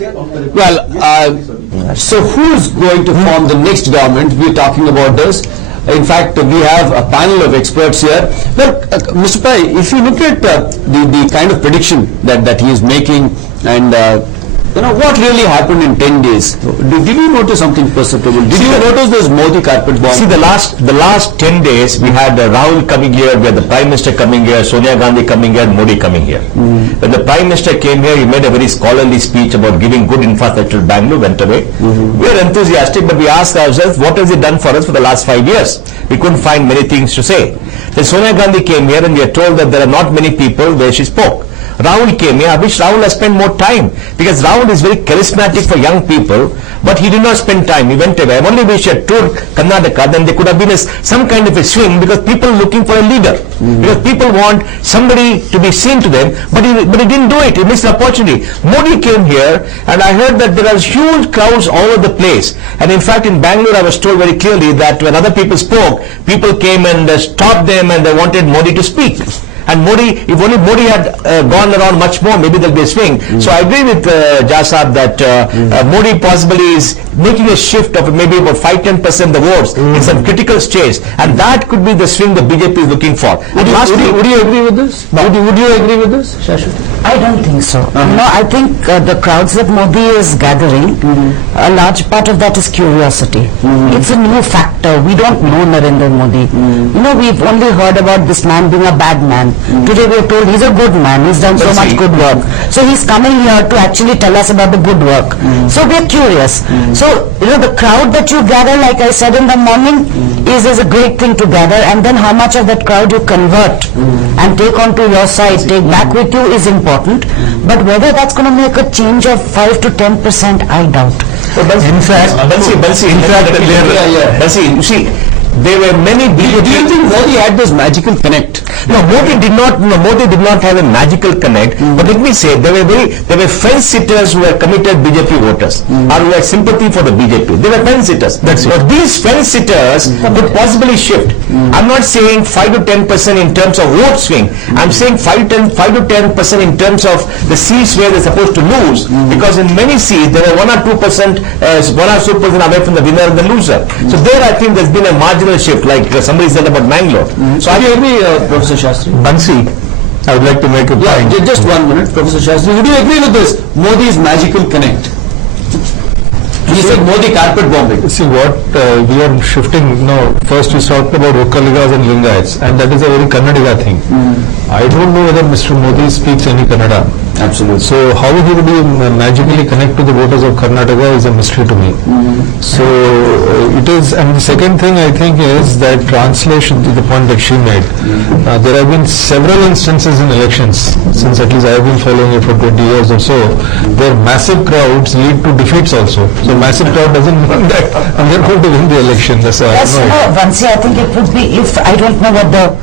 Well, so who's going to form the next government? We're talking about this. In fact, we have a panel of experts here. Well, Mr. Pai, if you look at the kind of prediction that he is making, and what really happened in 10 days? Did you notice something perceptible? Did you notice this Modi carpet bomb? See, the last 10 days, we had Rahul coming here, we had the Prime Minister coming here, Sonia Gandhi coming here, and Modi coming here. When the Prime Minister came here, he made a very scholarly speech about giving good infrastructure to Bangalore, went away. We are enthusiastic, but we asked ourselves, what has he done for us for the last 5 years? We couldn't find many things to say. Then Sonia Gandhi came here, and we are told that there are not many people where she spoke. Rahul came here. I wish Rahul has spent more time, because Rahul is very charismatic for young people, but he did not spend time. He went away. I only wish he had toured Karnataka, then there could have been some kind of a swing, because people are looking for a leader. Because people want somebody to be seen to them, but he didn't do it. He missed the opportunity. Modi came here, and I heard that there are huge crowds all over the place. And in fact, in Bangalore, I was told very clearly that when other people spoke, people came and stopped them, and they wanted Modi to speak. And Modi, if only Modi had gone around much more, maybe there'll be a swing. So I agree with Jasab that Modi possibly is making a shift of maybe about 5-10% of the votes in some critical stage, and that could be the swing the BJP is looking for. Would you agree with this? No. Would you agree with this, Shashwat? I don't think so. No, I think the crowds that Modi is gathering, a large part of that is curiosity. It's a new factor. We don't know Narendra Modi. We've only heard about this man being a bad man. Today we are told he's a good man, he's done so much good work. So he's coming here to actually tell us about the good work. So we are curious. So, the crowd that you gather, like I said in the morning, is a great thing to gather, and then how much of that crowd you convert and take onto your side, take back with you, is important. But whether that's going to make a change of 5 to 10%, I doubt. In fact, you see, there were many BJP. Do you think Modi had this magical connect? No, Modi did not have a magical connect. But let me say, there were fence sitters who were committed BJP voters, or who had sympathy for the BJP. They were fence sitters. But these fence sitters could possibly shift. I'm not saying 5 to 10% in terms of vote swing. I'm saying 5 to 10% in terms of the seats where they're supposed to lose. Because in many seats, there were 1 or 2% away from the winner and the loser. So there, I think there's been a marginal shift, like somebody said about Bangalore. So I agree, Professor Shastri. Bansi, I would like to make a point. Just 1 minute, Professor Shastri. Would you agree with this? Modi's magical connect. He said Modi carpet bombing. See what we are shifting. First we talked about Okkaligas and Lingayats, and that is a very Kannadiga thing. I don't know whether Mr. Modi speaks any Kannada. Absolutely. So how he would magically connect to the voters of Karnataka is a mystery to me. So it is, and the second thing I think is that translation to the point that she made. There have been several instances in elections, since at least I have been following it for 20 years or so, where massive crowds lead to defeats also. So massive crowd doesn't mean that we are going to win the election. That's Vansi, I think it would be, if I don't know what the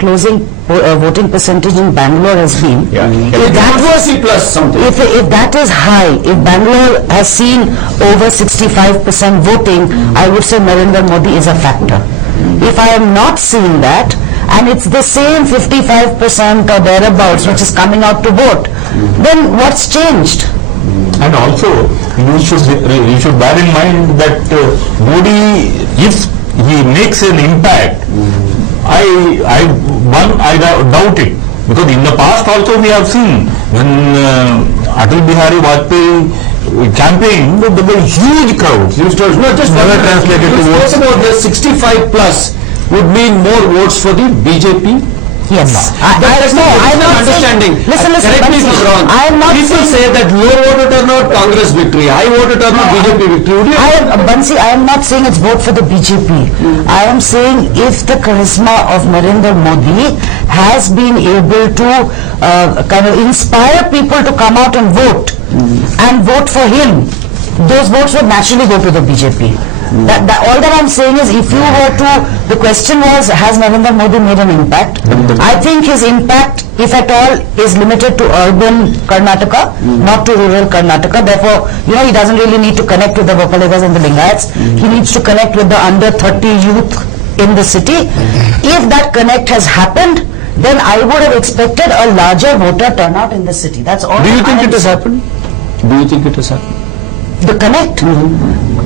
closing voting percentage in Bangalore has been. If that was plus something. If that is high, if Bangalore has seen over 65% voting, I would say Narendra Modi is a factor. If I am not seeing that, and it's the same 55% or thereabouts which is coming out to vote, then what's changed? And also, you should bear in mind that Modi, if he makes an impact, I doubt it, because in the past also we have seen when Atal Bihari Vajpayee campaign, there were huge crowds. Not just never translated to votes. About the 65 plus would mean more votes for the BJP. Yes. I'm not understanding. Listen, correct me if I'm wrong. People say that low voter turnout, Congress victory, high voter turnout, BJP victory. I am not saying it's vote for the BJP. I am saying if the charisma of Narendra Modi has been able to kind of inspire people to come out and vote for him, those votes would naturally go to the BJP. All that I'm saying is, if you were to, the question was, has Narendra Modi made an impact? I think his impact, if at all, is limited to urban Karnataka, not to rural Karnataka. Therefore, he doesn't really need to connect with the Okkaligas and the Lingayats. He needs to connect with the under 30 youth in the city. If that connect has happened, then I would have expected a larger voter turnout in the city. That's all. Do you think it has happened? Do you think it has happened? The connect?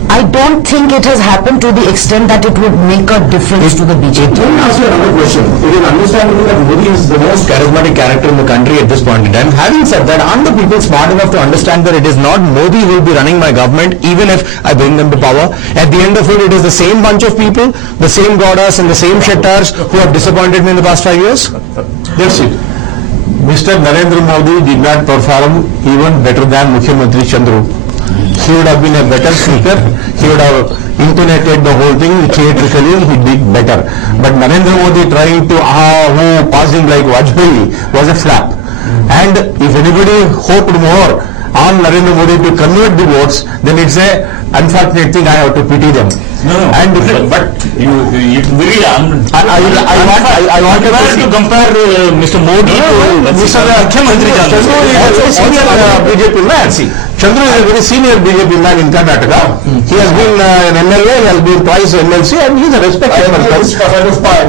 I don't think it has happened to the extent that it would make a difference to the BJP. Let me ask you another question. It is understandable that Modi is the most charismatic character in the country at this point in time. Having said that, aren't the people smart enough to understand that it is not Modi who will be running my government, even if I bring them to power? At the end of it, it is the same bunch of people, the same Gaudas and the same Shettars who have disappointed me in the past 5 years? That's it. Mr. Narendra Modi did not perform even better than Mukhyamantri Chandru. He would have been a better speaker. He would have intonated the whole thing theatrically. He did better. But Narendra Modi trying to passing like Vajpayee was a flap. And if anybody hoped more on Narendra Modi to convert the votes, then it's a unfortunate thing. I have to pity them. No, and but you really I wanted to compare Mr. Modi to Mr. Mukhyamantri Chandru is a senior BJP man. Chandru is a very senior BJP man in Karnataka. He has been an MLA, he has been twice MLC, and he is a respected person.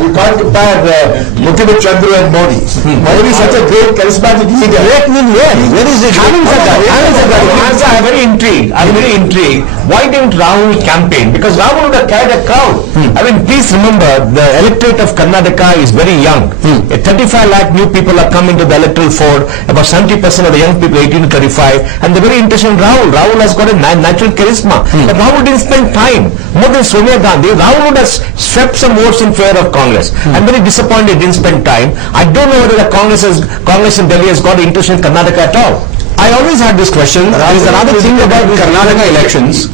You can't compare Mukhyamantri Chandru and Modi. Modi is such a great charismatic leader. Great mean where? Where is it? I'm very intrigued. Why didn't Rahul campaign? Because Rahul would have carried a crowd. I mean, please remember, the electorate of Karnataka is very young. 35 lakh new people are coming to the electoral fold. About 70% of the young people, 18 to 35, and they're very interested in Rahul. Rahul has got a natural charisma. But Rahul didn't spend time. More than Sonia Gandhi, Rahul would have swept some votes in favor of Congress. I'm very disappointed he didn't spend time. I don't know whether the Congress in Delhi has got interest in Karnataka at all. I always had this question. There is another thing about Karnataka elections.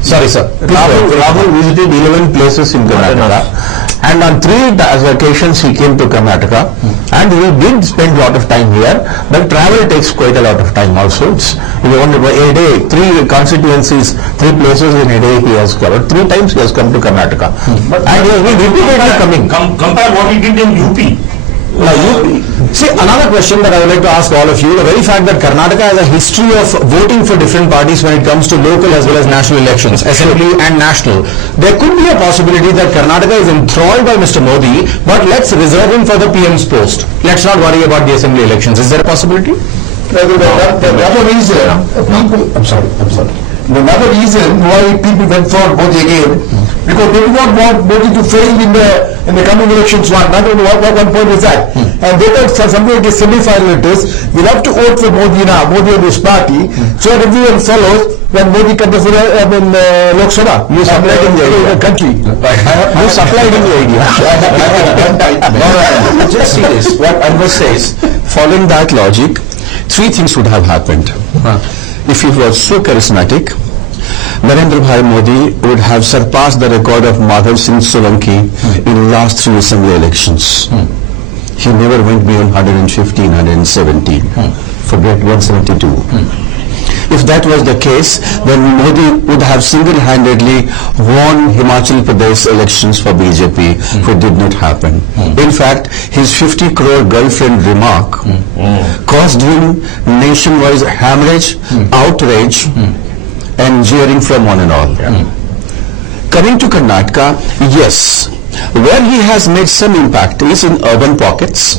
Sorry, sir. Rahul visited 11 places in Karnataka, and on 3 occasions he came to Karnataka, and he did spend a lot of time here, but travel takes quite a lot of time also. It's a day, 3 constituencies, 3 places in a day he has covered. 3 times he has come to Karnataka. And he has been repeatedly coming. Compare what he did in UP. See, another question that I would like to ask all of you, the very fact that Karnataka has a history of voting for different parties when it comes to local as well as national elections, assembly and national. There could be a possibility that Karnataka is enthralled by Mr. Modi, but let's reserve him for the PM's post. Let's not worry about the assembly elections. Is there a possibility? Another reason, another reason why people went for Modi again, because they do not want Modi to fail in the coming elections. One point is that, and they thought something like a semi-final it is. We'll have to vote for Modi now, Modi and his party, so that everyone follows when Modi comes in Lok Sabha. You supplied in the country. You supplied in the idea. Just see this, what Anwar says, following that logic, 3 things would have happened. If he was so charismatic, Narendra Bhai Modi would have surpassed the record of Madhav Singh Solanki in last 3 assembly elections. He never went beyond 115, 117. Forget 172. If that was the case, then Modi would have single-handedly won Himachal Pradesh elections for BJP, which did not happen. In fact, his 50 crore girlfriend remark caused him nationwide hemorrhage, outrage, and jeering from one and all. Coming to Karnataka, yes, where he has made some impact is in urban pockets,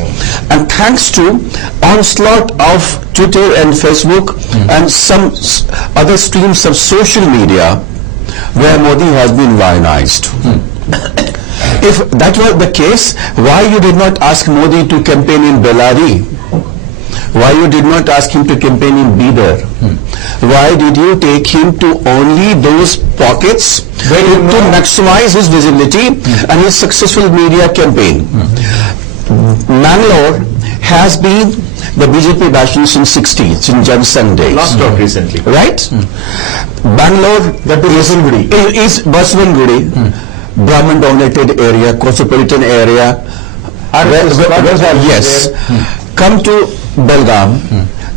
and thanks to onslaught of Twitter and Facebook and some other streams of social media where Modi has been lionized. If that was the case, why you did not ask Modi to campaign in Bellary? Why you did not ask him to campaign in Bidar? Why did you take him to only those pockets to maximize his visibility and his successful media campaign? Mangalore has been the BJP bastion since 60s, in Jansan days. Last talk recently. Right? Bangalore, that is Baswangudi, Brahmin-dominated area, cosmopolitan area. Yes. Come to Belgaum,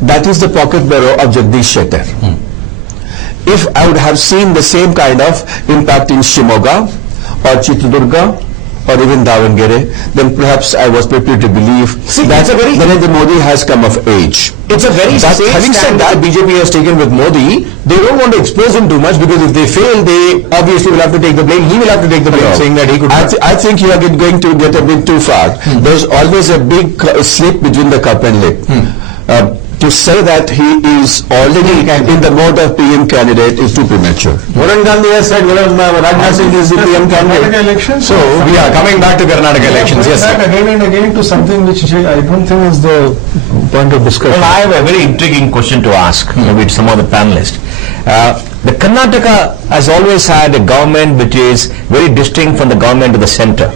that is the pocket bureau of Jagdish Shettar. If I would have seen the same kind of impact in Shimoga or Chitradurga or even Davangere, then perhaps I was prepared to believe that Narendra Modi has come of age. It's a very safe having said stand that the BJP has taken with Modi. They don't want to expose him too much, because if they fail, they obviously will have to take the blame. He will have to take the blame, saying that he could. I think you are going to get a bit too far. There's always a big slip between the cup and lip. to say that he is already in the mode of PM candidate is too premature. Varun Gandhi has said Rajnath Singh is the PM candidate. Elections. So we are coming back to Karnataka elections. Yes, sir. Again and again to something which I don't think is the point of discussion. Well, I have a very intriguing question to ask, maybe to some of the panelists. The Karnataka has always had a government which is very distinct from the government of the center.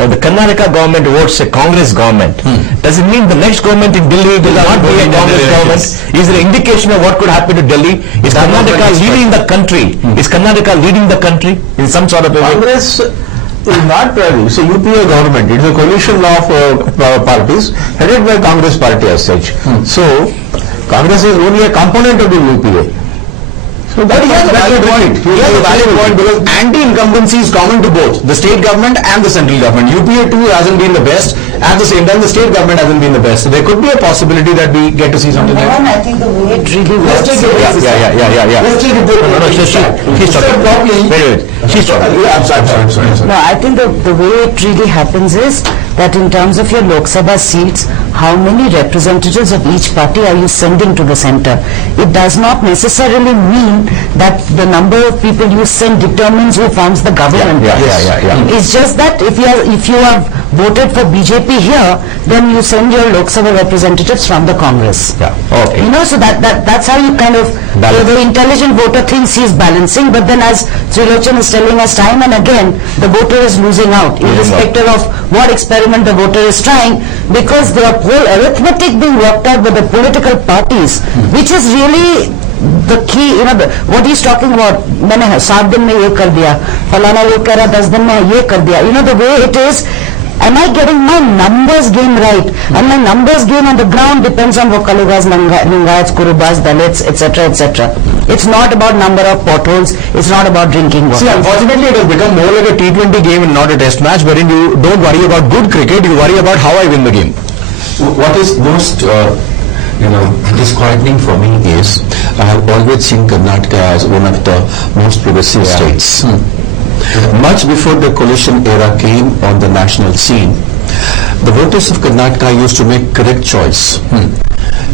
Now the Karnataka government votes a Congress government. Does it mean the next government in Delhi will not be a Congress government? Is there an indication of what could happen to Delhi? Is Karnataka leading the country? Is Karnataka leading the country in some sort of a way? Congress is not it's a UPA government. It is a coalition of parties headed by Congress party as such. So Congress is only a component of the UPA. So that he has a valid point. He has a valid point because anti-incumbency is common to both the state government and the central government. UPA too hasn't been the best. At the same time, the state government hasn't been the best. So there could be a possibility that we get to see something like that. I think the way it really works. Let's take it. Yeah. Let's take it. She's talking. Wait. She's talking. I'm sorry. No, I think the way it really happens is that in terms of your Lok Sabha seats, how many representatives of each party are you sending to the center? It does not necessarily mean that the number of people you send determines who forms the government. It's just that if you have voted for BJP here, then you send your Lok Sabha representatives from the Congress. Okay. So that's how you kind of, the intelligent voter thinks he is balancing, but then as Trilochan is telling us time and again, the voter is losing out, irrespective of what experiment the voter is trying, because there are whole arithmetic being worked out by the political parties, which is really the key. What he's talking about, मैंने 7 दिन में ये कर दिया, फलाना ये करा 10 दिन में ये कर दिया. The way it is, am I getting my numbers game right? And my numbers game on the ground depends on Vokalugas, Lingayats, Kurubas, Dalits, etc., etc. It's not about number of potholes. It's not about drinking water. See, unfortunately, it has become more like a T20 game and not a test match, wherein you don't worry about good cricket, you worry about how I win the game. What is most disquieting for me is I have always seen Karnataka as one of the most progressive states. Much before the coalition era came on the national scene, the voters of Karnataka used to make correct choice.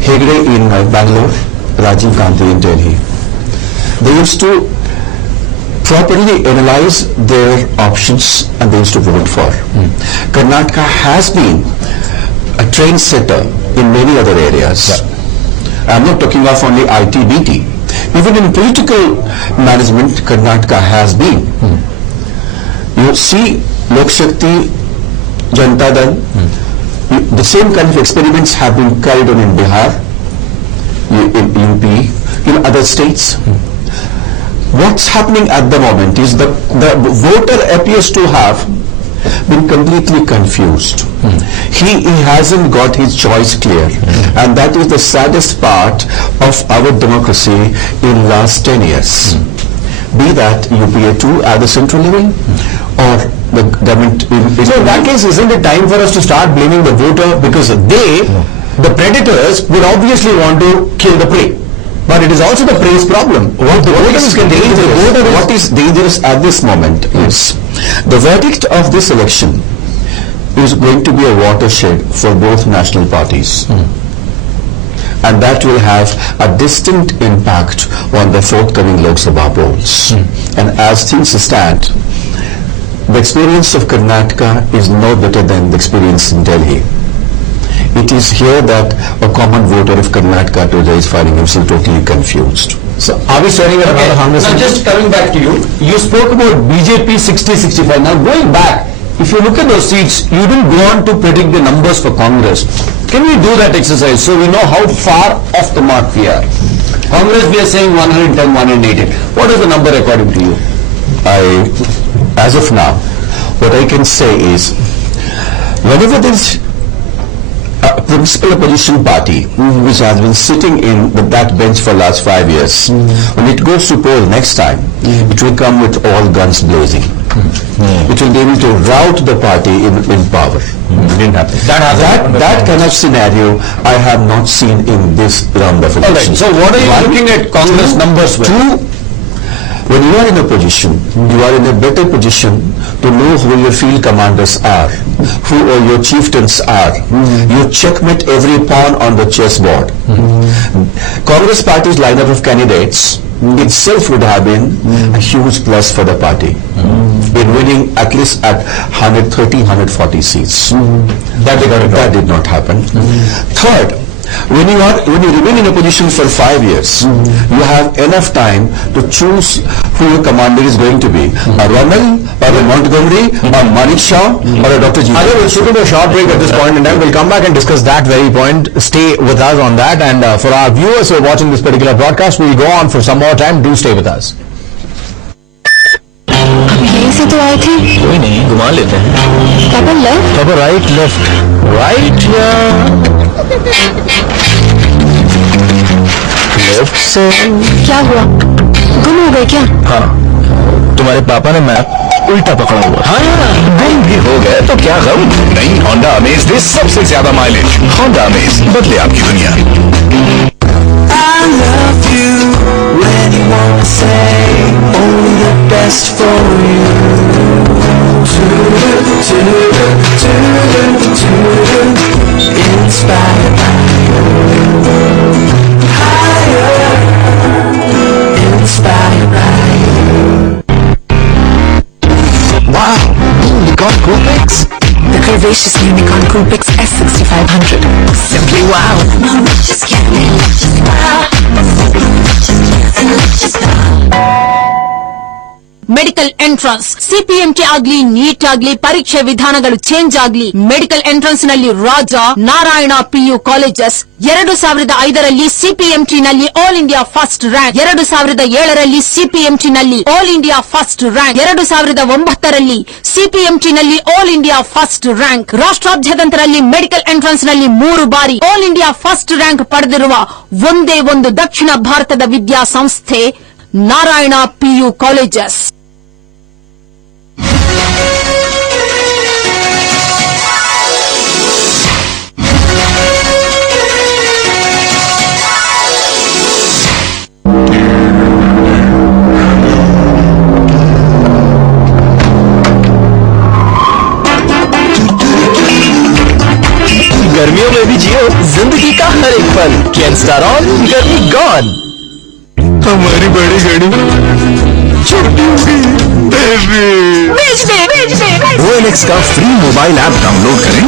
Hegde in Bangalore, Rajiv Gandhi in Delhi. They used to properly analyze their options and they used to vote for. Karnataka has been a trendsetter in many other areas. I'm not talking of only IT, BT. Even in political management, Karnataka has been. You see Lok Shakti, Janata Dal, the same kind of experiments have been carried on in Bihar, in UP, in other states. What's happening at the moment is the voter appears to have been completely confused. He hasn't got his choice clear, and that is the saddest part of our democracy in last 10 years. Be that UPA 2 at the central level or the government. So in that case, isn't it time for us to start blaming the voter, because the predators would obviously want to kill the prey. But it is also the prey's problem. What is dangerous at this moment is the verdict of this election is going to be a watershed for both national parties. And that will have a distinct impact on the forthcoming Lok Sabha polls. And as things stand, the experience of Karnataka is no better than the experience in Delhi. It is here that a common voter of Karnataka today is finding himself totally confused. So are we staring at another harmless? Now just coming back to you, you spoke about BJP 60-65. Now going back, if you look at those seats, you didn't go on to predict the numbers for Congress. Can we do that exercise so we know how far off the mark we are? Congress, we are saying 110, 180. What is the number according to you? As of now, what I can say is, whenever there is a principal opposition party which has been sitting in that bench for last 5 years, when it goes to poll next time, it will come with all guns blazing. It will be able to rout the party in power. Didn't happen. That kind of scenario I have not seen in this round of elections. So what are you looking at Congress numbers with? When you are in a position, you are in a better position to know who your field commanders are, who your chieftains are. You checkmate every pawn on the chessboard. Congress party's lineup of candidates itself would have been a huge plus for the party in winning at least at 130, 140 seats. That did not happen. Third, when you remain in a position for 5 years, you have enough time to choose who your commander is going to be. A Rommel, or a Montgomery, or Manik Shah, or a Dr. G. I will shoot a short break at this point in time. We'll come back and discuss that very point. Stay with us on that. And for our viewers who are watching this particular broadcast, we'll go on for some more time. Do stay with us. यहीं से तो आए थे। कोई नहीं, घुमा लेते हैं। पापा लेफ्ट? पापा राइट, लेफ्ट, राइट या लेफ्ट से? क्या हुआ? गुम हो गए क्या? हाँ, तुम्हारे पापा ने मैप उल्टा पकड़ा हुआ। हाँ, गुम भी हो गए तो क्या गम? नई होंडा अमेज दे सबसे ज्यादा माइलेज। होंडा अमेज, बदले आपकी दुनिया। I love you when you wanna say only the best for you. Inspired by you. Higher. Inspired by you. Wow, Nikon Cool Pics. The curvaceous new Nikon Coolpix S6500. Simply wow. Medical entrance CPMT ಆಗ್ಲಿ NEET ಆಗ್ಲಿ ಪರೀಕ್ಷೆ ವಿಧಾನಗಳು change ಆಗ್ಲಿ medical entrance ನಲ್ಲಿ Raja Narayana PU colleges 2005ರಲ್ಲಿ CPMT ನಲ್ಲಿ all India first rank, 2007ರಲ್ಲಿ CPMT ನಲ್ಲಿ ಆಲ್ ಇಂಡಿಯಾ ಫಸ್ಟ್ ರ್ಯಾಂಕ್, 2009ರಲ್ಲಿ ಸಿಪಿಎಂಟಿ ನಲ್ಲಿ ಆಲ್ ಇಂಡಿಯಾ ಫಸ್ಟ್ ರ್ಯಾಂಕ್. ರಾಷ್ಟ್ರಾದ್ಯಂತರಲ್ಲಿ ಮೆಡಿಕಲ್ ಎಂಟ್ರನ್ಸ್ ನಲ್ಲಿ 3 ಬಾರಿ ಆಲ್ ಇಂಡಿಯಾ ಫಸ್ಟ್ ರ್ಯಾಂಕ್ ಪಡೆದಿರುವ ಒಂದೇ ಒಂದು ದಕ್ಷಿಣ ಭಾರತದ ವಿದ್ಯಾಸಂಸ್ಥೆ ನಾರಾಯಣ ಪಿಯು ಕಾಲೇಜಸ್. गर्मियों में भी जियो जिंदगी का हर एक पल। कैन स्टार ऑन, गर्मी गॉन। हमारी बड़ी गाड़ी छोटी हो गई। भेज दे OLX का फ्री मोबाइल ऐप डाउनलोड करें,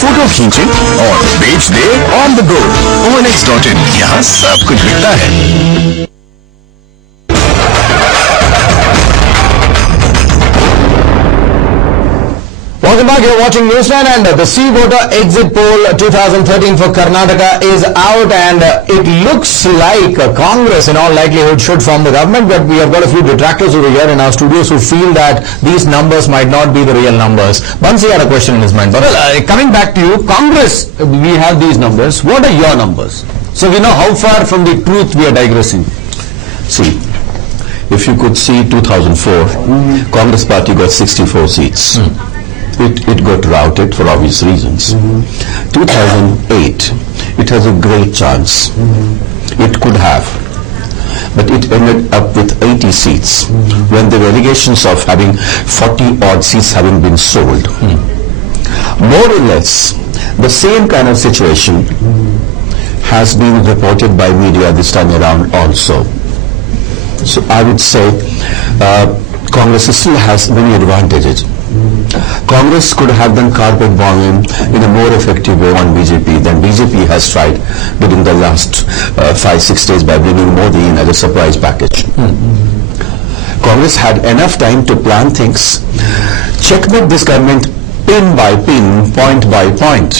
फोटो खींचें और बेच दे ऑन द गो। OLX.in, यहाँ सब कुछ बिकता है। Welcome back. You're watching Newsline, and the C Voter Exit Poll 2013 for Karnataka is out, and it looks like Congress in all likelihood should form the government, but we have got a few detractors over here in our studios who feel that these numbers might not be the real numbers. Bansi had a question in his mind. Well, coming back to you, Congress, we have these numbers. What are your numbers? So we know how far from the truth we are digressing. See, if you could see 2004, Congress party got 64 seats. It got routed for obvious reasons. 2008, it has a great chance. It could have. But it ended up with 80 seats when there were allegations of having 40 odd seats having been sold. More or less, the same kind of situation has been reported by media this time around also. So I would say Congress still has many advantages. Congress could have done carpet bombing in a more effective way on BJP than BJP has tried during the last 5-6 days by bringing Modi in as a surprise package. Congress had enough time to plan things, checkmate this government pin by pin, point by point.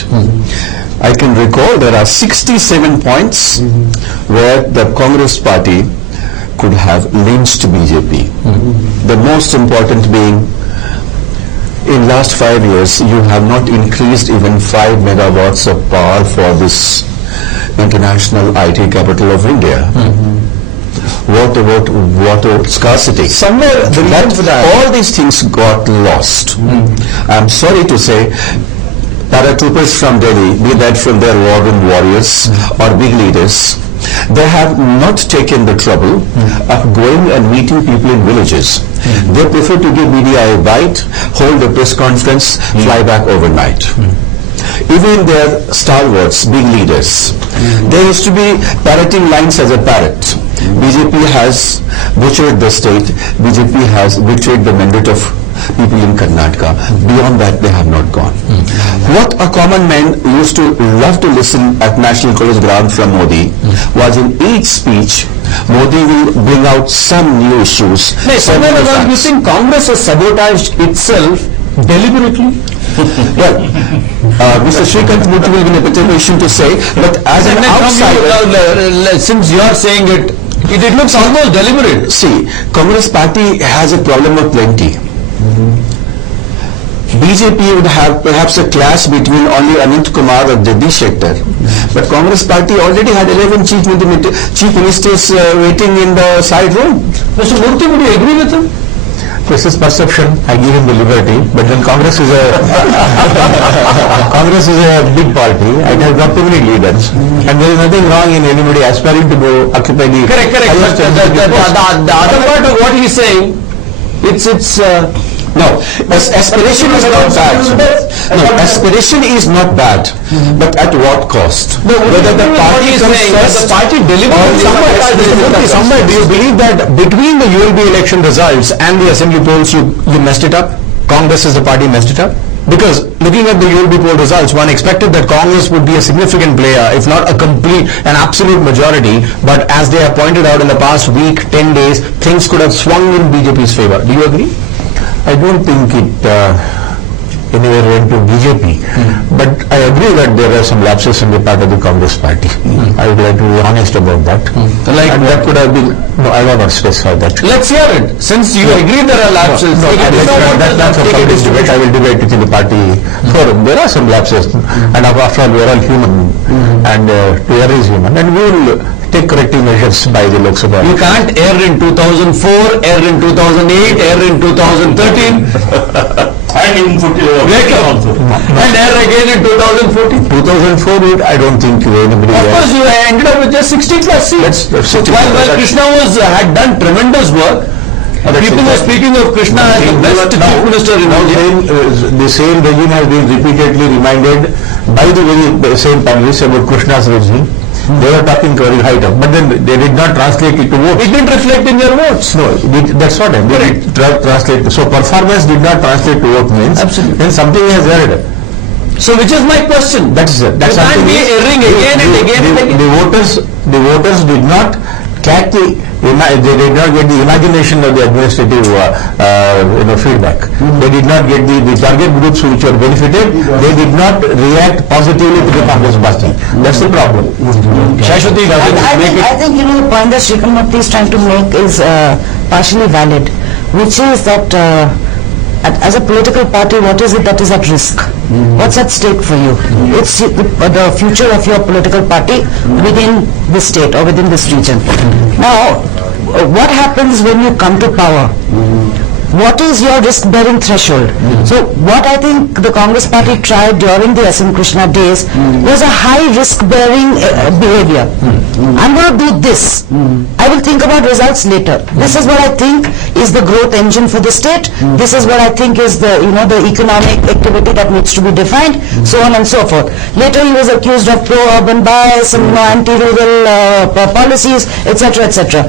I can recall there are 67 points where the Congress party could have lynched BJP. The most important being, in last 5 years, you have not increased even 5 megawatts of power for this international IT capital of India. What about water scarcity? Somewhere the reason for that, all these things got lost. I'm sorry to say, paratroopers from Delhi, be that from their war room warriors or big leaders, They have not taken the trouble of going and meeting people in villages. They prefer to give media a bite, hold a press conference, fly back overnight. Even their stalwarts, big leaders, they used to be parroting lines as a parrot. BJP has butchered the state. BJP has betrayed the mandate of people in Karnataka. Beyond that, they have not gone. What a common man used to love to listen at National College ground from Modi was in each speech, Modi will bring out some new issues. Somewhere around, you think Congress has sabotaged itself deliberately? Well, Mr. Shrikant Murthy will be in a better position to say, but as an outsider, since you are saying it, it looks almost deliberate. See, Congress party has a problem of plenty. BJP would have perhaps a clash between only Anant Kumar or Jagdish Shettar, but Congress party already had 11 chief ministers waiting in the side room. Mr. Murthy, would you agree with him? This is perception. I give him the liberty, but then Congress is a Congress is a big party. It has got too many leaders, and there is nothing wrong in anybody aspiring to go occupy the correct. The other part of what he is saying, it's. No, aspiration is not bad. No, aspiration is not bad, but at what cost? No, whether the party comes first, the party delivers. Somewhere, do you believe that between the ULB election results and the assembly polls, you messed it up? Congress as the party messed it up? Because looking at the ULB poll results, one expected that Congress would be a significant player, if not an absolute majority. But as they have pointed out in the past week, 10 days, things could have swung in BJP's favor. Do you agree? I don't think it anywhere went to BJP, but I agree that there are some lapses on the part of the Congress party. I would like to be honest about that. And that could have been, no, I will not specify that. Let's hear it. Since you agree there are lapses. That's a public debate. I will debate within the party forum. There are some lapses, and after all, we are all human, and to err is human, and we will take corrective measures by the Lok Sabha. You can't err in 2004, err in 2008, err in 2013. And in and err again in 2014. 2004, I don't think anybody. Of course, you ended up with just 60 plus seats. While Krishna had done tremendous work, people were speaking of Krishna as the best chief minister in India. The same regime has been repeatedly reminded by the very same panelists about Krishna's regime. They were talking very high up, but then they did not translate it to votes. It didn't reflect in their votes. No, that's what I mean. They did translate. So performance did not translate to vote means. Absolutely. Then something has erred. So which is my question. That's it. That's you can't be erring again and again and again. The voters did not catch they did not get the imagination of the administrative feedback. They did not get the target groups which were benefited. They did not react positively to the Congress party. That's the problem. Shashwati, I think the point that Shrikant Murthy is trying to make is partially valid, which is that as a political party, what is it that is at risk? What's at stake for you? It's the future of your political party within the state or within this region. Now, what happens when you come to power? What is your risk-bearing threshold? So what I think the Congress party tried during the SM Krishna days was a high risk-bearing behavior. I'm going to do this. I will think about results later. This is what I think is the growth engine for the state. This is what I think is the the economic activity that needs to be defined, so on and so forth. Later he was accused of pro-urban bias and anti-rural policies, etc., etc.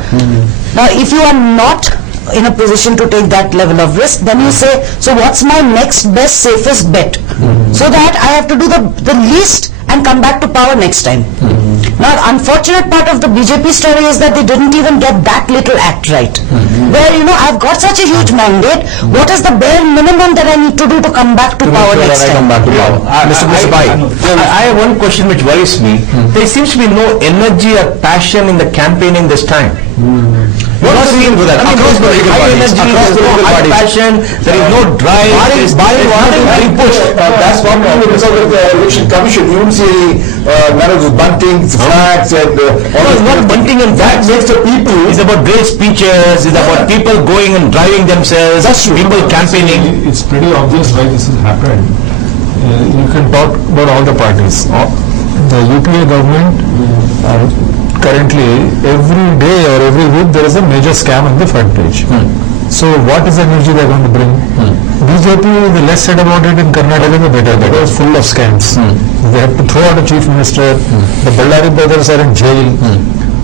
Now if you are not in a position to take that level of risk, then you say, so what's my next best safest bet, so that I have to do the least and come back to power next time. Now the unfortunate part of the BJP story is that they didn't even get that little act right, where I've got such a huge mandate, what is the bare minimum that I need to do to come back to power next time? Mr. Pai, I have one question which worries me. There seems to be no energy or passion in the campaigning this time. What is the reason for that? Across the political parties, passion, there is no drive, barring one push. That's what because of the election commission. You won't see managers bunting, flags, and all not bunting and flags. Makes the people. It's about great speeches. It's about people going and driving themselves. That's true. People campaigning. It's pretty obvious why this has happened. You can talk about all the parties. The UPA government currently, every day or every week there is a major scam on the front page. So what is the energy they are going to bring? BJP, the less said about it in Karnataka, the better. That was full of scams. They have to throw out a chief minister. The Ballari brothers are in jail.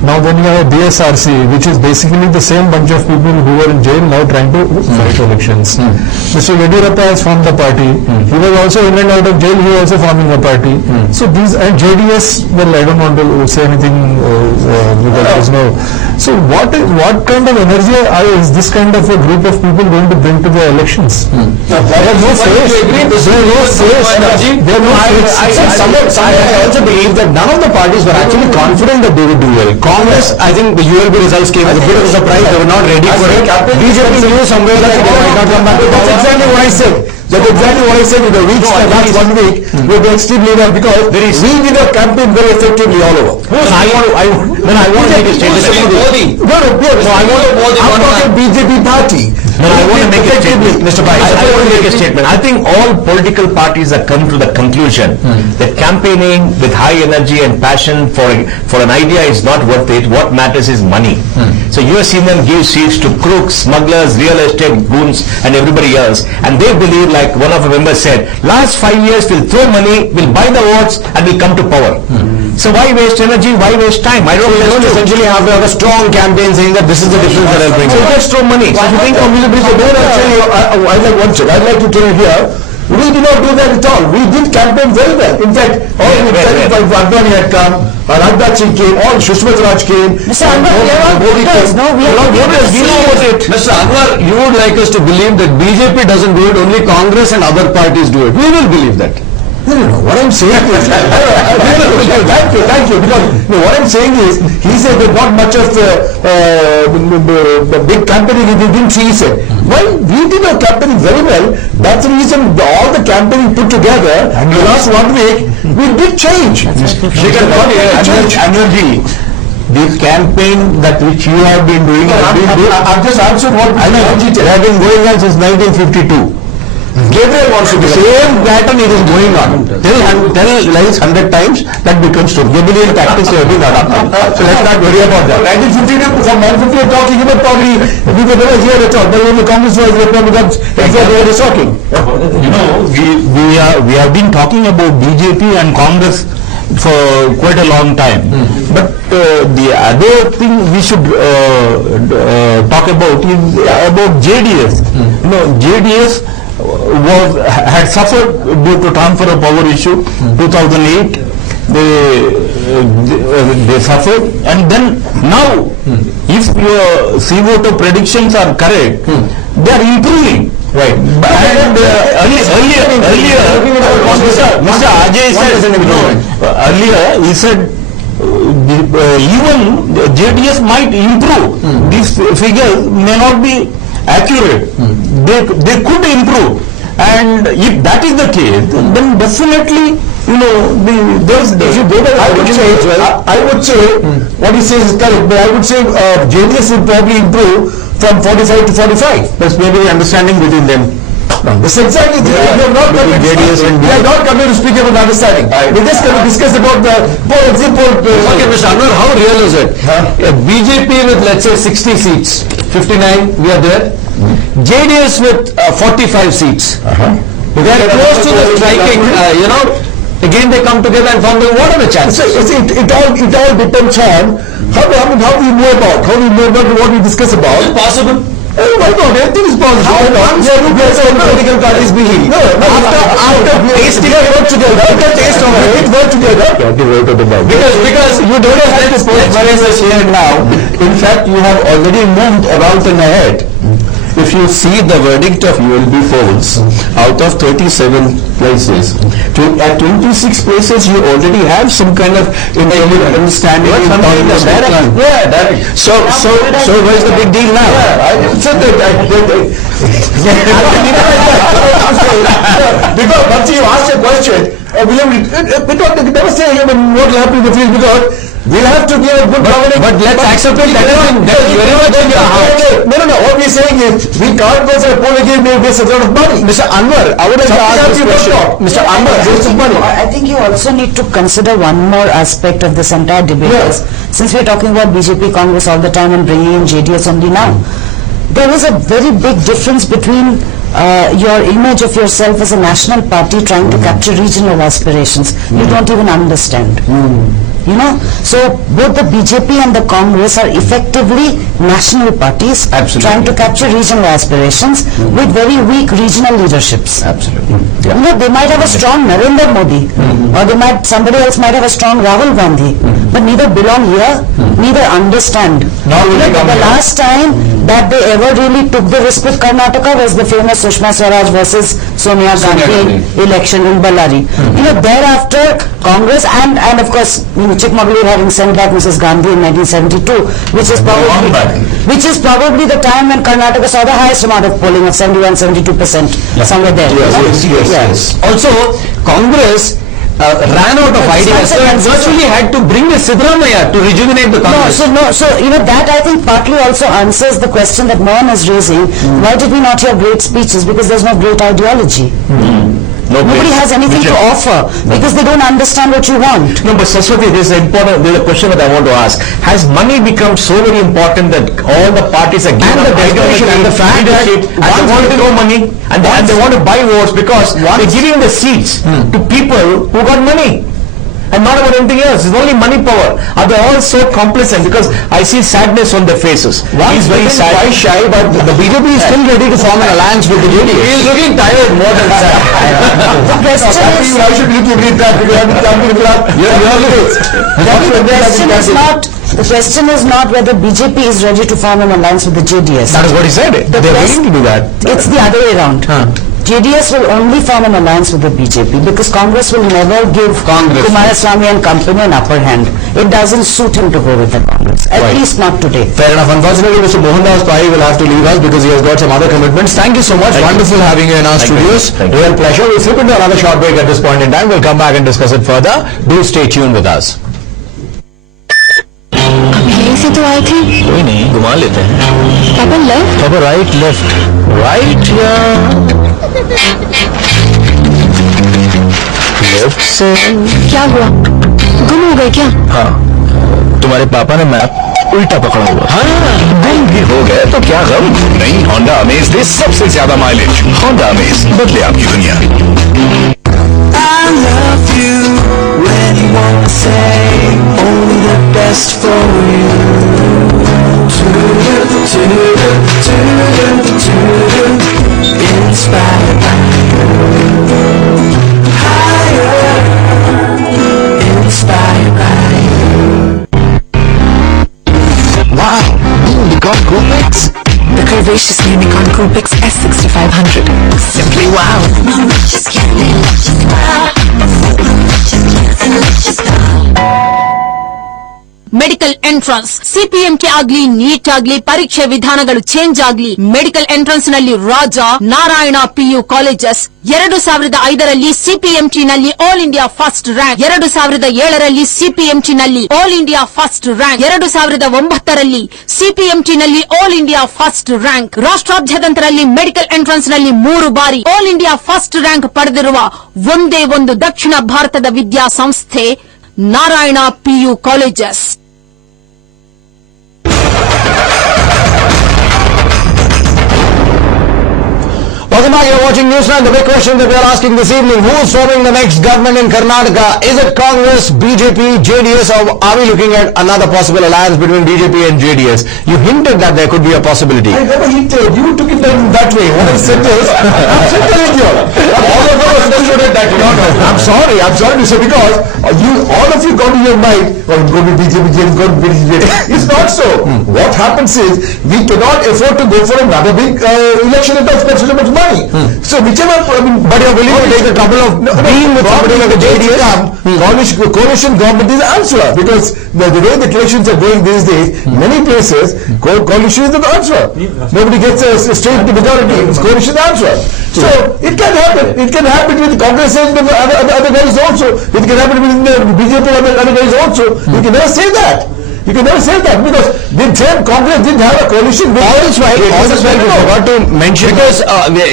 Now then you have a BSRC, which is basically the same bunch of people who were in jail now trying to fight elections. Mr. Yediyurappa has formed the party. He was also in and out of jail. He was also forming a party. So these, and JDS, well, I don't want to say anything because there is no. So what kind of energy is this kind of a group of people going to bring to the elections? They have no face. They have no face. They have no face. I also believe that none of the parties were actually confident that they would do well. Congress, I think the ULB results came as a bit of a surprise. They were not ready for it. BJP knew somewhere that they might not come back. That's exactly what I said. That's exactly what I said. We reached the last 1 week with the extreme leader because we did a campaign very effectively all over. I want to make a statement. No, I want to BJP party. No, I want to make a statement, Mr. Pai. I want to make a statement. I think all political parties have come to the conclusion that campaigning with high energy and passion for an idea is not worth it. What matters is money. So you have seen them give seats to crooks, smugglers, real estate goons, and everybody else. And they believe, like one of the members said, last 5 years we'll throw money, we'll buy the votes, and we'll come to power. So why waste energy? Why waste time? I don't essentially have to have a strong campaign saying that this is the difference that I'll bring. So just throw money. So if you think I'd like to tell you here, we did not do that at all. We did campaign very well. In fact, all the Advani had come, Rajnath Singh came, all Sushma Swaraj came. Mr. Anwar, we are all voters. No, we are all voters. We know about it. Mr. Anwar, you would like us to believe that BJP doesn't do it, only Congress and other parties do it. We will believe that. No. What I'm saying is, thank you. Because what I'm saying is, he said that not much of big campaigning he didn't see. He said, well, we did our campaigning very well. That's the reason all the campaigning put together in the last 1 week, we did change. The campaign that which you have been doing, I've just answered what I know. It has been going on since 1952. Gabriel wants to The same pattern it is going on. Tell lies 100 times, that becomes true. Gabriel tactics have been adopted. So let's not worry about that. 1952, from 1950 talking, you were probably, we were never here at all. But when the Congress was Republicans, exactly what they're talking. You know, we have been talking about BJP and Congress for quite a long time. But the other thing we should talk about is about JDS. You know, JDS had suffered due to transfer of power issue. 2008 they suffered, and then now if your voter predictions are correct, they are improving. Right. And earlier Mr. Ajay said, earlier he said even JDS might improve. These figures may not be accurate. They could improve, and if that is the case, then definitely, you know, if you go by I would say what he says is correct, but I would say JDS would probably improve from 45 to 45. That's maybe the understanding between them. That's exactly we have not come here to speak about understanding. We just going to discuss about the exit poll. Okay, Mr. Anwar, how real is it? BJP with, let's say, 60 seats, 59, we are there. JDS with 45 seats. They are close to the striking, again they come together and form what are the chances? It all depends on how we move about, what we discuss about. Is it possible? Why not? Everything is possible. How once you get some political parties behave? After tasting it work together. Because you don't have to put various here now. In fact, you have already moved around and ahead. If you see the verdict of ULB polls, out of 37 places, at 26 places you already have some kind of understanding. Direct. So where's the big deal now? Because once you ask a question, we never say what will happen in the field because we'll have to give a good governing. But let's accept it. That is very much in your heart. No. what we're saying is, we can't go for a poll again, we waste a lot of money. Mr. Anwar, I would like to ask this question. Mr. Anwar, waste of money. I think you also need to consider one more aspect of this entire debate. Yes. Since we're talking about BJP Congress all the time and bringing in JDS only now, there is a very big difference between your image of yourself as a national party trying to capture regional aspirations. You don't even understand. You know, so both the BJP and the Congress are effectively national parties trying to capture regional aspirations with very weak regional leaderships. Absolutely. You know, they might have a strong Narendra Modi, or somebody else might have a strong Rahul Gandhi, but neither belong here, neither understand. The last time that they ever really took the risk with Karnataka was the famous Sushma Swaraj versus Sonia Gandhi election in Ballari. You know, thereafter Congress and of course Chikmagalur having sent back Mrs. Gandhi in 1972, which is probably the time when Karnataka saw the highest amount of polling of 71-72%, somewhere there. Yes. Also, Congress ran out of ideas and virtually had to bring a Siddaramaiah to rejuvenate the Congress. So you know, that I think partly also answers the question that Mohan is raising. Why did we not hear great speeches? Because there's no great ideology. Nobody has anything to offer because they don't understand what you want. No, but Saraswati, there's a question that I want to ask. Has money become so very important that all the parties are giving up ideology and the fact that they want to throw money and they want to buy votes because they're giving the seats to people who got money and not about anything else? It's only money power. Are they all so complacent? Because I see sadness on their faces. He's very sad. Quite shy, but the BJP is still ready to form an alliance with the JDS. He is looking tired more than sad. I should look at that The question is not whether BJP is ready to form an alliance with the JDS. That is what he said. They're willing to do that. It's the other way around. JDS will only form an alliance with the BJP because Congress will never give Kumaraswamy and company an upper hand. It doesn't suit him to go with the Congress, at least not today. Fair enough. Unfortunately, Mr. Mohandas Pai will have to leave us because he has got some other commitments. Thank you so much. Wonderful having you in our studios. Real pleasure. We'll slip into another short break at this point in time. We'll come back and discuss it further. Do stay tuned with us. यहीं से तो आए थे। कोई नहीं, घुमा लेते हैं। पापा लेफ्ट? पापा राइट, लेफ्ट, राइट या लेफ्ट से? क्या हुआ? गुम हो गए क्या? हाँ, तुम्हारे पापा ने मैप उल्टा पकड़ा हुआ। हाँ, गुम भी हो गए तो क्या गम? नई होंडा अमेज दे सबसे ज्यादा माइलेज। होंडा अमेज, बदले आपकी दुनिया। I love you when you wanna say only the best for you. Inspired by you. Higher. Inspired by you. Wow, Unicorn Cool X. The curvaceous Unicorn Coupix S6500. Simply wow. Medical entrance CPMT ಆಗ್ಲಿ NEET ಆಗ್ಲಿ ಪರೀಕ್ಷೆ ವಿಧಾನಗಳು change ಆಗ್ಲಿ medical entrance ನಲ್ಲಿ Raja Narayana PU colleges 2005ರಲ್ಲಿ ಸಿಪಿಎಂಟಿನಲ್ಲಿ all India first rank, 2007ರಲ್ಲಿ ಸಿಪಿಎಂಟಿನಲ್ಲಿ ಆಲ್ ಇಂಡಿಯಾ ಫಸ್ಟ್ ರ್ಯಾಂಕ್, 2009ರಲ್ಲಿ ಸಿಪಿಎಂಟಿನಲ್ಲಿ ಆಲ್ ಇಂಡಿಯಾ ಫಸ್ಟ್ ರ್ಯಾಂಕ್. ರಾಷ್ಟ್ರಾದ್ಯಂತರಲ್ಲಿ ಮೆಡಿಕಲ್ ಎಂಟ್ರನ್ಸ್ ನಲ್ಲಿ 3 ಬಾರಿ ಆಲ್ ಇಂಡಿಯಾ ಫಸ್ಟ್ ರ್ಯಾಂಕ್ ಪಡೆದಿರುವ ಒಂದೇ ಒಂದು ದಕ್ಷಿಣ ಭಾರತದ ವಿದ್ಯಾಸಂಸ್ಥೆ Narayana PU colleges. Welcome back. You're watching Newsline. The big question that we are asking this evening: who is forming the next government in Karnataka? Is it Congress, BJP, JDS, or are we looking at another possible alliance between BJP and JDS? You hinted that there could be a possibility. I never hinted. You took it that way. What I said is, I'm telling you, all of us understood it that way. I'm sorry to say, because all of you got in your mind, go to BJP, go to BJP. It's not so. What happens is, we cannot afford to go for another big election that spends so much money. So whichever, But you're willing to take the trouble of being with somebody like a JDS? Coalition government is the answer, because the way the elections are going these days, many places, coalition is the answer. Nobody gets a straight majority. Coalition is the answer. So it can happen. It can happen with Congress and the other guys also. It can happen with the BJP and other guys also. You can never say that. You can never say that because the same Congress didn't have a coalition. All this while we forgot to mention, because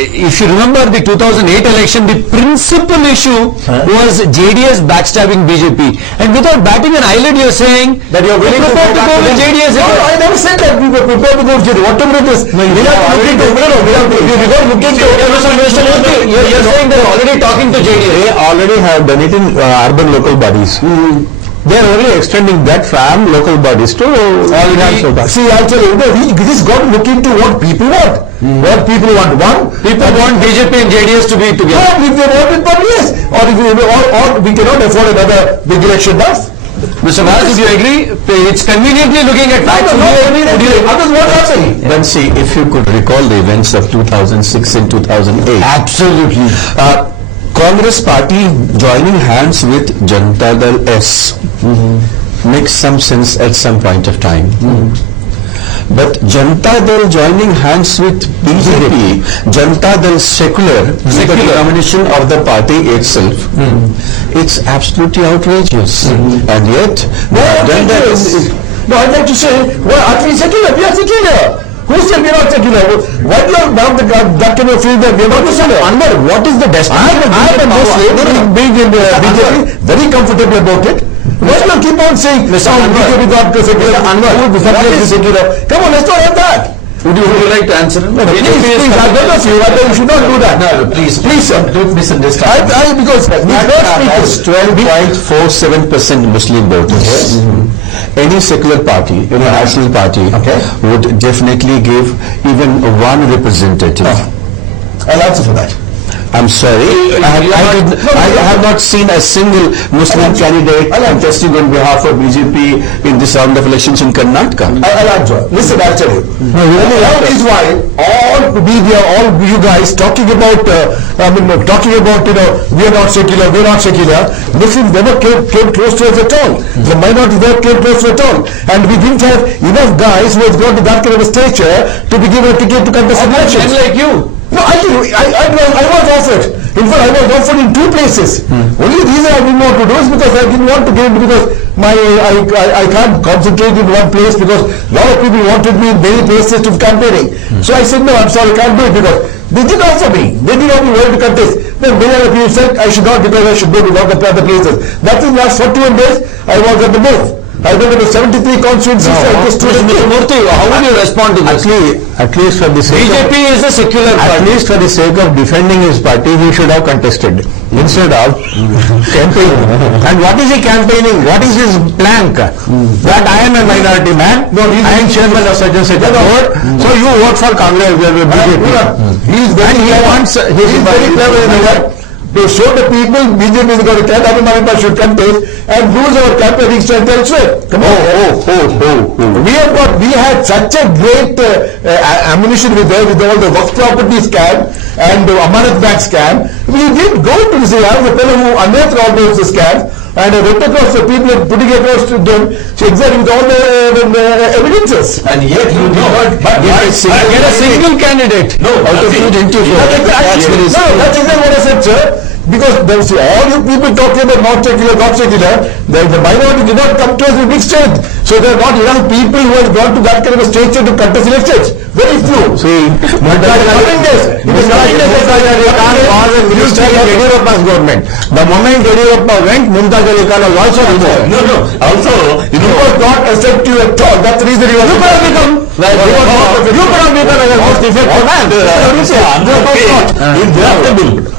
if you remember the 2008 election, the principal issue was JDS backstabbing BJP. And without batting an eyelid, you're saying that you're willing to go back to JDS. No, I never said that we were prepared to go to JDS. Whatever it is, we have to look into. You're saying they're already talking to JDS. They already have done it in urban local bodies. They are only extending that from local bodies to all national bodies. See, I'll tell you, this got to look into what people want. What people want. People want BJP and JDS to be together. No, if they want it, then yes. Or we cannot afford another big election, does? Mr. Vaz, do you agree? It's conveniently looking at facts. Others what happened? Then see, if you could recall the events of 2006 and 2008. Absolutely. Congress party joining hands with Janata Dal S makes some sense at some point of time. But Janata Dal joining hands with BJP, Janata Dal secular, the denomination of the party itself, it's absolutely outrageous. And yet, no, I'd like to say, well, are we secular? We are secular. Who said we are not secular? Why do you have now that kind of feel that we are not secular? Anwar, what is the destiny? I am a Muslim, being in BJP, very comfortable about it. Why do you keep on saying, Mr. Anwar, BJP got secular? Anwar, what is secular? Come on, let's not have that. Would you like to answer him? Please, I don't know if you should not do that. No, please, sir. Don't misunderstand. Because has 12.47% Muslim voters. Any secular party, any national party would definitely give even one representative. I'll answer for that. I'm sorry, I have not seen a single Muslim candidate contesting on behalf of BJP in this round of elections in Karnataka. I'll answer. Listen, I'll tell you. That is why all media, all you guys talking about, we are not secular, Muslims never came close to us at all. The minority never came close to us at all. And we didn't have enough guys who has got to that kind of a stature to be given a ticket to contest elections. Like you. No, I was offered. In fact, I was offered in 2 places. Only reason I didn't want to do is because I didn't want to get it because I can't concentrate in one place because a lot of people wanted me in many places to campaigning. So I said, no, I'm sorry, I can't do it because they didn't offer me. They didn't offer me where to contest. Then many other people said I should not because I should go to lot of other places. That is last 41 days I was at the move. I went to 73 constituencies. Mr. Murthy, how would you respond to this? At least for the sake BJP is a secular party. At least for the sake of defending his party, he should have contested instead of campaigning. And what is he campaigning? What is his plank? That I am a minority man. No, I am chairman of such and such a board. So you vote for Congress with BJP. He is very clever in that. To show the people BJP is going to cut, Abhimanyu should contest and lose our campaigning strength elsewhere. Come on. We had such a great ammunition with all the work property scam and the Amanat Bank scam. We did go to the fellow who unearthed all those scams and went across the people and putting across to them exactly with all the evidences. And yet you did not get a single candidate. No, out of huge interview. That's exactly what I said, sir. Because there was all you people talking about not secular, the minority did not come to us with big strength. So there are not enough people who have gone to that kind of a stature to contest elections. Very few. See, it is not Yediyurappa's government. The moment Yediyurappa went, Mumtaz Ali Khan was also removed. No. Also, he was not effective at all. That's the reason he was. You could have become a most effective man.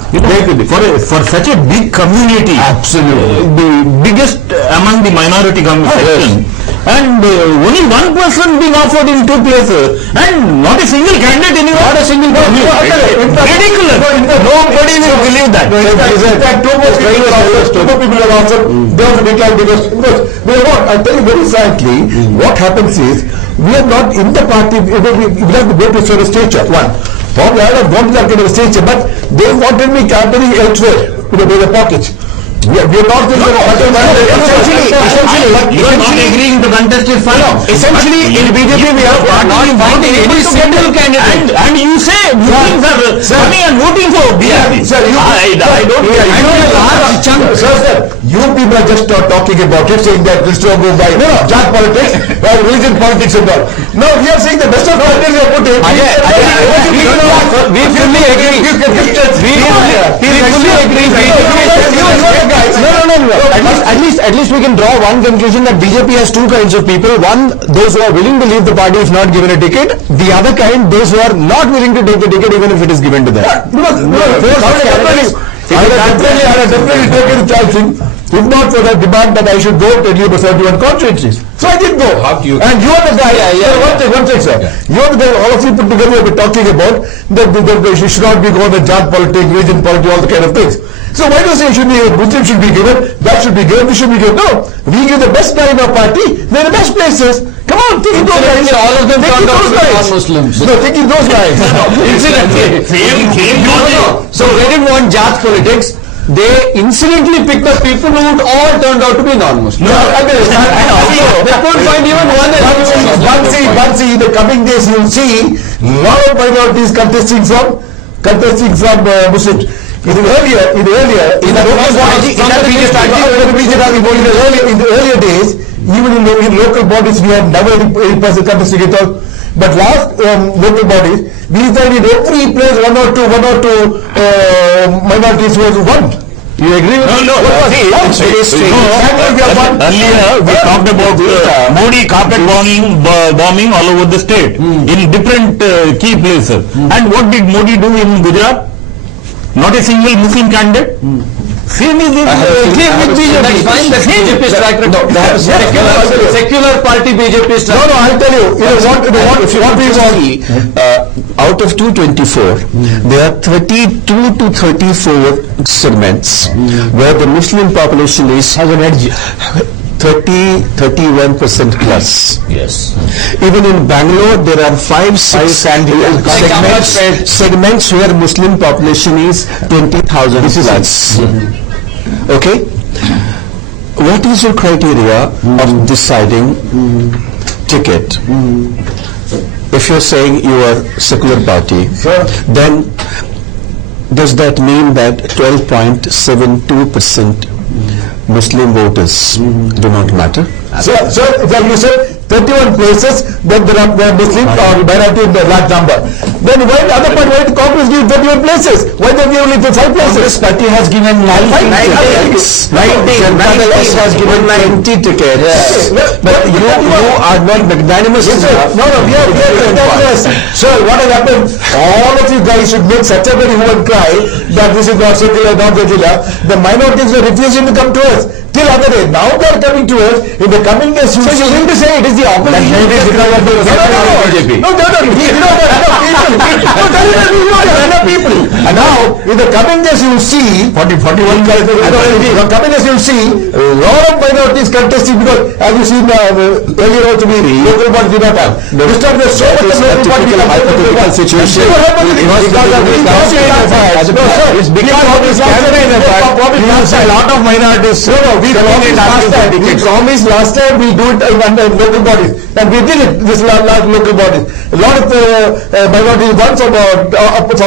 For such a big community, absolutely, the biggest among the minority section, and only one person being offered in 2 places, and not a single candidate anywhere. Not a single candidate. Ridiculous. Nobody will believe that. In fact, 2 more people are offered. They also declined because I'll tell you very frankly, what happens is we are not in the party. We have to go to a stature. One. Probably I have gone to that kind of a stature, but they wanted me campaigning elsewhere, with the pockets. We are not going to agreeing to contest is fine. Essentially, in BJP we are not finding any single candidate. And you say Muslims are coming and voting for BJP. Sir, I don't. Sir, you people are just talking about it, saying that this will go by Jat politics or religion politics and all. Now we are saying the best of politics you have put in. We fully agree. We fully agree. At least we can draw one conclusion that BJP has two kinds of people. One, those who are willing to leave the party if not given a ticket. The other kind, those who are not willing to take the ticket even if it is given to them. I would definitely taken the chance if not for the demand that I should go to you 71 constituencies. So I did go. And you are the guy, one thing sir. You are the guy, all of you put together have been talking about that you should not be going to Jat politics, religion politics, all the kind of things. So why do you say Muslim should be given, that should be given, this should be given? No, we give the best guy in our party, they're the best places. Come on, take those guys. All of them turned out to be non-Muslims. No, taking those guys. So they didn't want Jat politics. They incidentally picked up people who all turned out to be non-Muslims. They couldn't find even one. But see, in the coming days you will see lot of minorities contesting from Muslims. In the earlier days, even in local bodies, we had never any person contesting at all. But last local bodies, we find in every place one or two minorities was one. You agree with me? No. Earlier we talked about Modi carpet bombing all over the state in different key places. And what did Modi do in Gujarat? Not a single Muslim candidate. Same is with BJP. That's fine. That's BJP's track record. Secular party BJP's track record. No, I'll tell you. What we see, out of 224, there are 32 to 34 segments where the Muslim population has an edge. 31% plus. Yes. Even in Bangalore, there are 5-6 segments where Muslim population is 20,000 plus. Okay? What is your criteria of deciding ticket? If you're saying you are secular party, then does that mean that 12.72% Muslim voters do not matter? So you said 31 places, then there are Muslim or minority in the large number. Then why the other part, why the Congress give 31 places? Why they give only 5 places? This party has given 90 tickets. 90 has given 90 tickets. But you are not magnanimous. No, we are magnanimous. Sir, what has happened? All of you guys should make such a very hue and cry that this is not secular, not secular. The minorities were refusing to come to us till other day. Now they are coming to us. In the coming days, you mean to say it is the opposite? People. And now, in the coming days, you will see 41 guys. Coming days, you will see a lot of minorities contesting because, as you see, earlier also we local bodies did not have. This time there's so much of local bodies. Hypothetical situation. It's because of this campaign effect. You will see a lot of minorities. We promised last time we do it in local bodies, and we did it. This last local bodies. A lot of minorities won from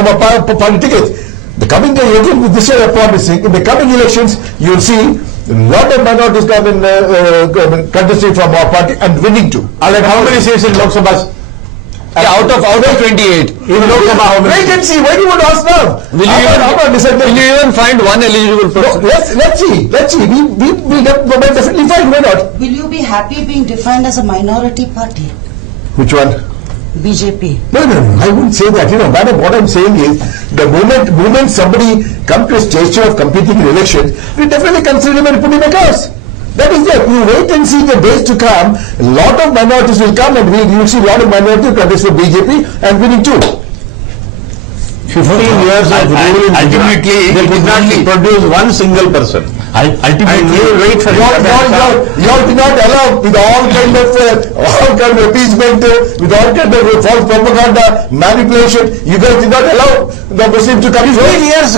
a party tickets. The coming day again, with this year promising, in the coming elections, you will see a lot of minorities come in contesting from our party and winning too. Like how many seats in Lok Sabha? Out of 28. Wait and see. Why do you want to ask now? Will you even find one eligible person? No, let's see. We definitely find. Why not? Will you be happy being defined as a minority party? Which one? BJP. No, I wouldn't say that. Madam, what I'm saying is, the moment somebody comes to a stage of competing in elections, we definitely consider him and put him across. That is it. You wait and see the days to come. A lot of minorities will come, and you will see a lot of minorities contest for BJP and winning too. 15 years of rule, ultimately they could not produce one single person. Ultimately, you wait for you all did not allow with all kind of appeasement, with all kind of false propaganda, manipulation. You guys did not allow the Muslims to come. Yes,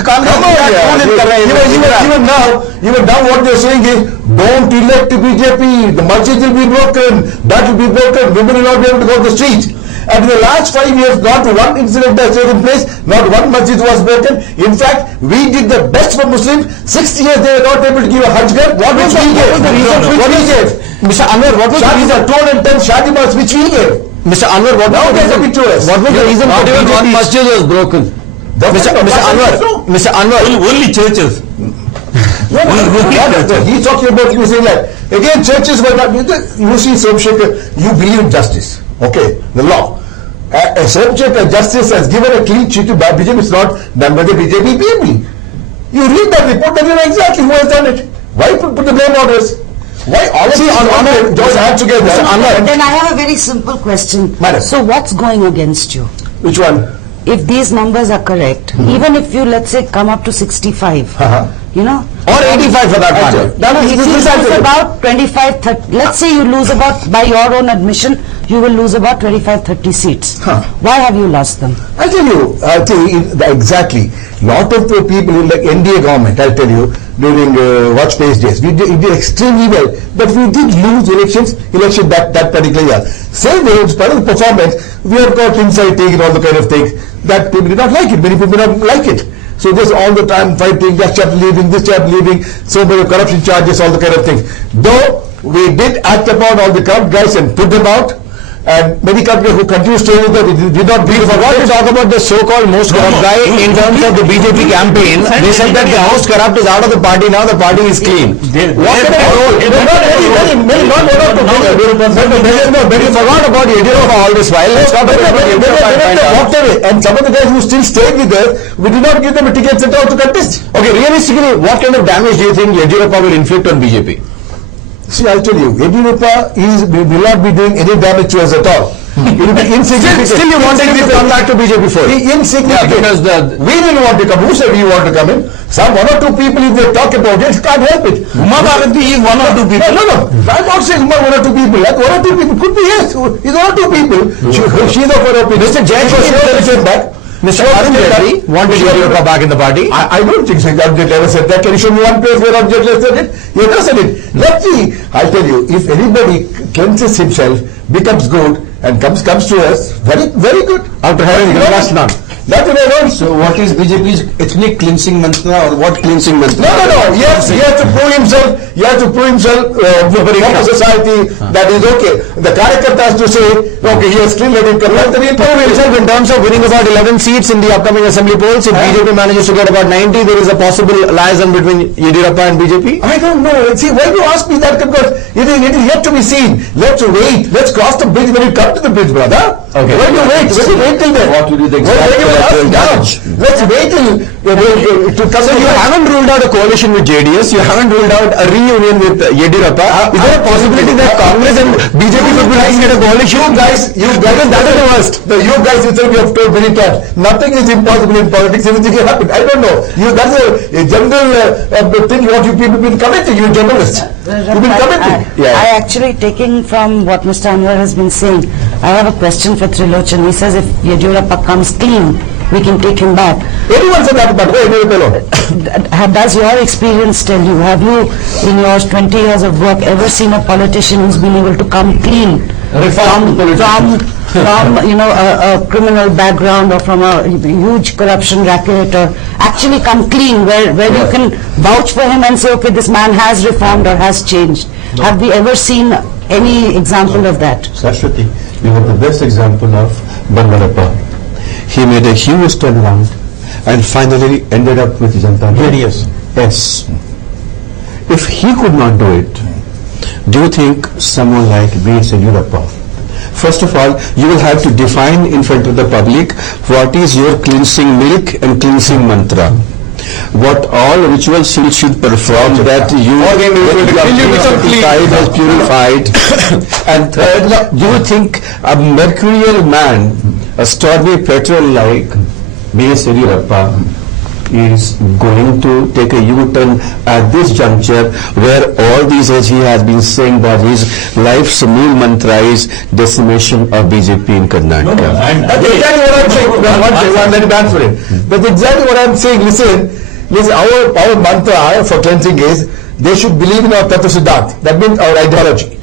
even now what they are saying is, don't elect BJP, the masjid will be broken, that will be broken, women will not be able to go to the street. And in the last 5 years, not one incident has taken place, not one masjid was broken. In fact, we did the best for Muslims. 60 years they were not able to give a Hajj girl. What was the reason? What we gave? Mr. Anwar, what was the reason? 210 Shadimas which we gave. Mr. Anwar, what was the reason? What was the reason for Not even one masjid was broken. Mr. Anwar, only churches. He's talking about, he was saying that, again churches were not, you see Somshekhar, you believe in justice, okay, the law. Somshekhar justice has given a clean sheet to BJP, it's not done by the BJP people. You read that report and you know exactly who has done it. Why put the blame on us? Why all of these join hands together? Then I have a very simple question. Madam. So what's going against you? Which one? If these numbers are correct, even if you, let's say, come up to 65, you know, or 85 for that matter. if you lose about 25, 30, let's say you lose about, by your own admission, you will lose about 25, 30 seats. Why have you lost them? I'll tell you, exactly. Lot of the people in the NDA government, I'll tell you, during Vajpayee's days, we did extremely well, but we did lose election that particular year. Same way, as part of the performance, we have got infighting and all the kind of things that people did not like it. Many people did not like it. So just all the time fighting, that chap leaving, this chap leaving, so many corruption charges, all the kind of things. Though we did act upon all the corrupt guys and put them out, and many companies who continue staying with them, we did not beat. We forgot to talk about the so-called most corrupt guy in terms of the BJP campaign. They said that the most corrupt is out of the party now, the party is clean. What kind of role? We forgot about Yediyurappa all this while. Let's talk about Yediyurappa. Walked away. And some of the guys who still stayed with us, we did not give them a ticket at all to contest. Okay, realistically, what kind of damage do you think Yediyurappa will inflict on BJP? See, I'll tell you, Yediyurappa will not be doing any damage to us at all. It will be insignificant. Still you want him to come back to BJP for it? Insignificant. Because we didn't want to come. Who said we want to come in? Some one or two people, if they talk about it, can't help it. Uma Bharati is one or two people. No. I'm not saying one or two people. Like one or two people. Could be, yes. He's one or two people. She's of her opinion. Mr. Jain for sure back. Mr. Arun Jaitley wanted Yediyurappa back in the party. I don't think so. Arun Jaitley ever said that. Can you show me one place where Arun Jaitley said it? He never said it. Let's see. I'll tell you, if anybody cleanses himself, becomes good, and comes to us, very, very good. After having lost none. That's what I want. So what is BJP's ethnic cleansing mantra, or what cleansing mantra? No. He has to prove himself. He has to prove himself for the society that is okay. The Karyakarta has to say, okay, he has clean, let him come. He will prove himself in terms of winning about 11 seats in the upcoming assembly polls. If BJP manages to get about 90, there is a possible liaison between Yediyurappa and BJP. I don't know. See, why do you ask me that? Because it is yet to be seen. Let's wait. Let's cross the bridge when we come to the bridge, brother. Okay. Why do you wait? Let's wait till then. What will be the Let's wait till to come. So you haven't ruled out a coalition with JDS. You haven't ruled out a reunion with Yediyurappa. Is there a possibility that Congress and BJP could be looking at a coalition? You guys, that is the worst. You guys itself, you have told many times, nothing is impossible in politics. Everything can happen. I don't know. That's a general thing. What you people been commenting? You journalists. You've been commenting. I actually, taking from what Mr. Anwar has been saying, I have a question for Trilochan. He says if Yediyurappa comes clean, we can take him back. Everyone said that, but wait alone. Does your experience tell you, have you in your 20 years of work ever seen a politician who's been able to come clean from a criminal background or from a huge corruption racket, or actually come clean where you can vouch for him and say, okay, this man has reformed or has changed? No. Have we ever seen any example of that? Saraswati, we have the best example of Bangarappa. He made a huge turnaround and finally ended up with Janata. Yes. Yes. If he could not do it, do you think someone like V.S. Yediyurappa? First of all, you will have to define in front of the public what is your cleansing milk and cleansing mantra. What all rituals you should perform that you purified. And third, do you think a mercurial man, a stormy petrel like V.S. Yediyurappa, is going to take a U-turn at this juncture, where all these days he has been saying that his life's mool mantra is decimation of BJP in Karnataka. That's exactly what I'm saying. Let me answer it. That's exactly what I'm saying. Listen, our mantra for cleansing is, they should believe in our Tattva Siddhant. That means our ideology.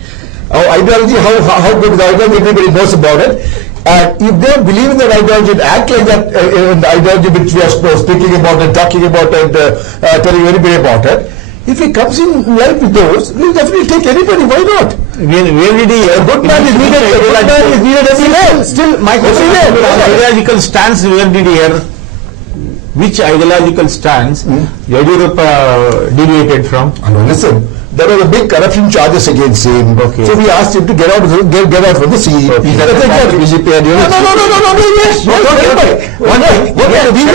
Our ideology, how good is our ideology, everybody knows about it. And if they believe in that ideology and act like that in the ideology which we are speaking about and talking about and telling everybody about it, if he comes in life with those, we'll definitely take anybody. Why not? Where did he? A good man is needed. A good man is needed everywhere. Still, my question is, ideological stance, where did he hear? Which ideological stance Yadurappa deviated from? Listen, there was a big corruption charges against him. Okay. So we asked him to get out from the seat. Okay. No, yes. We will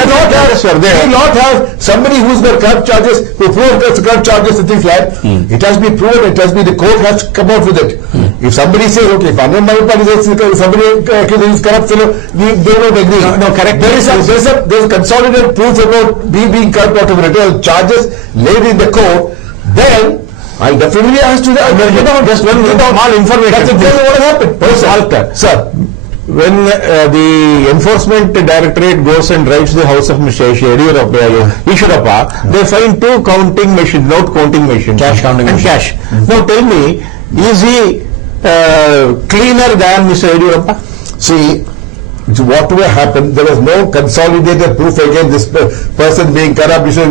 not have somebody who's got corrupt charges, who proves corrupt charges and things like that. It has to be proven, it has to be, the court has to come out with it. If somebody says, okay, if Anand Mahipal is somebody accuses corrupt fellow, they don't agree. No, correct. There's a consolidated proof about being corrupt, whatever it is, charges laid in the court, then I definitely asked you that. Just one small information. That's exactly what happened. Sir, when the enforcement directorate goes and writes the house of Mr. Yadurappa, they find two counting machines, note counting machines. Cash counting and machine. cash. Now tell me, is he cleaner than Mr. Yadurappa? See, whatever happened, there was no consolidated proof against this person being corrupt. If that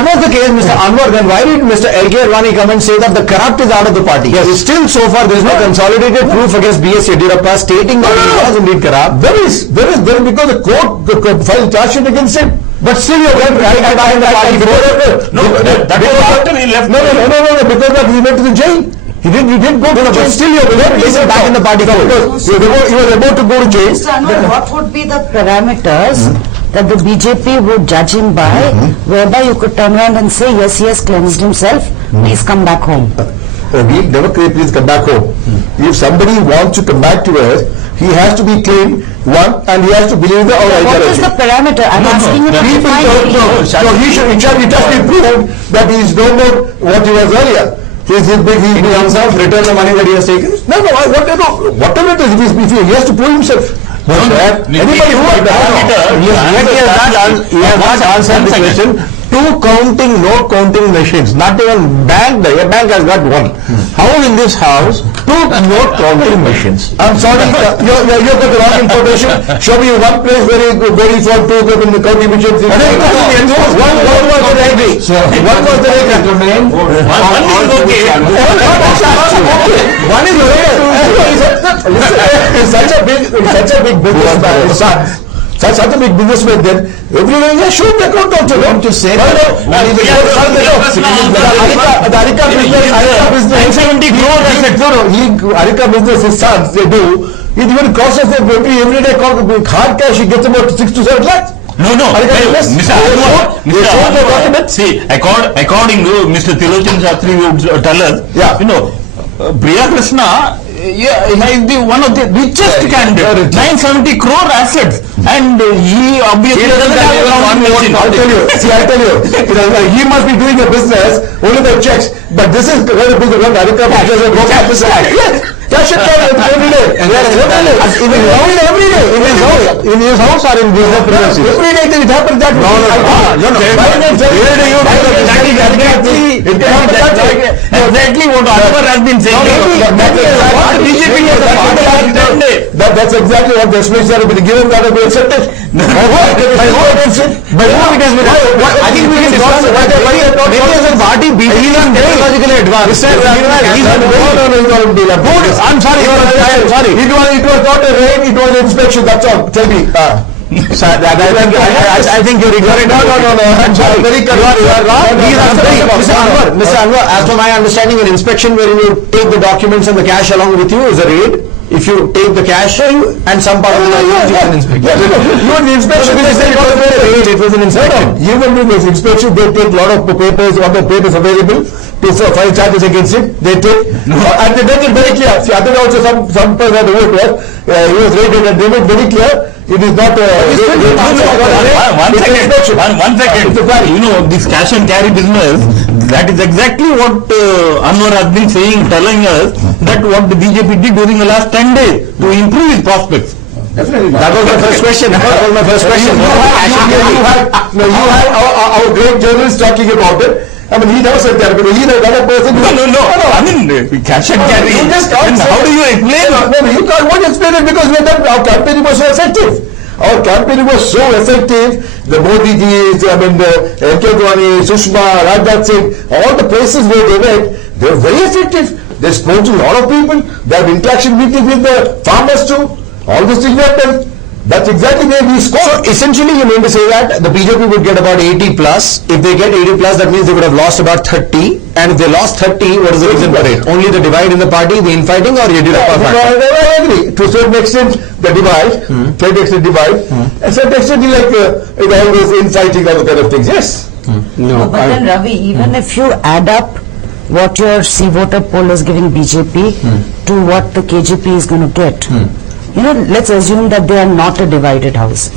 was the case, Mr. Anwar, then why did Mr. L.K. Advani come and say that the corrupt is out of the party? Yes. Still, so far, there is no consolidated proof against B.S. Yadurappa stating that he was indeed corrupt. There is because the court filed charge sheet against him. But still, you are back in the party. That was after he left. No, because that he went to the jail. He didn't go to the jail. But still, you are back in the party. He was about to go to jail. Mr. Anwar, what would be the parameters that the BJP would judge him by, whereby you could turn around and say, yes, he has cleansed himself, please come back home? We never say, please come back home. If somebody wants to come back to us, he has to be clean, one, and he has to believe in our ideology. What is the parameter? I'm asking you to define it. So it has to be proved that he is no more what he was earlier. He himself return the money that he has taken? No, whatever it is, he has to prove himself. Anybody who he has not answered the question. Two counting, note counting machines, not even bank, a bank has got one. How in this house, two note counting machines? I'm sorry, you got the wrong information. Show me one place where you going for two counting machines. One was the agree. One was the agree. One is okay. Such a big businessman. Such a big businessman, then every day he should the account also. Don't you say the Arika business, his sons, they do. It even costs us every day hard cash, he gets about 6 to 7 lakhs. No, Mr. Anwar, see, according to Mr. Tilochan Shastri would tell us, Priya Krishna is one of the richest candidates, 970 crore assets, and he obviously doesn't have 1 million. I'll tell you, he must be doing a business only by checks, but this is going to be the one Arika business. Cash it every day. Every day. In his house or in business premises? Every day it happens that Exactly what Anwar has been saying. That's exactly what the explanation has been given, that has been accepted. By whom it has been? I think we can discuss maybe as a party, he is technologically advanced. I'm sorry. It was not a raid, it was an inspection, that's all. Tell me. I think you regret it. No. I'm sorry. You are wrong. Mr. Anwar, as per my understanding, an inspection wherein you take the documents and the cash along with you is a raid. If you take the cash and some part of the documents, you can inspect. Even the inspection, it was an inspection. Even with this inspection, they take a lot of papers, other papers available to file charges against it. They take, and they make it very clear. See, other also some person had the vote was, he was raided and they made very clear. It is not one second. You know, this cash and carry business, that is exactly what Anwar has been saying, telling us that what the BJP did during the last 10 days to improve his prospects. Definitely. That was my first question. You had our great journalist talking about it. I mean, he never said that, but he's another person. No. I mean, cash and carry. How do you explain? No, you can't explain it because our campaign was so effective. Our campaign was so effective. The Modi Ji, I mean, L.K. Advani, Sushma, Rajnath Singh, all the places where they went, they were very effective. They spoke to a lot of people. They have interaction meetings with the farmers too. All these things were done. That's exactly where we scored. So essentially you mean to say that the BJP would get about 80 plus. If they get 80 plus, that means they would have lost about 30. And if they lost 30, what is the reason for it? Only the divide in the party, the infighting, or Yediyurappa factor? I agree. To a certain extent, the divide, and certain extent, like all those infighting, all the kind of things. Yes. No, but then Ravi, even if you add up what your C-voter poll is giving BJP to what the KJP is going to get, you know, let's assume that they are not a divided house.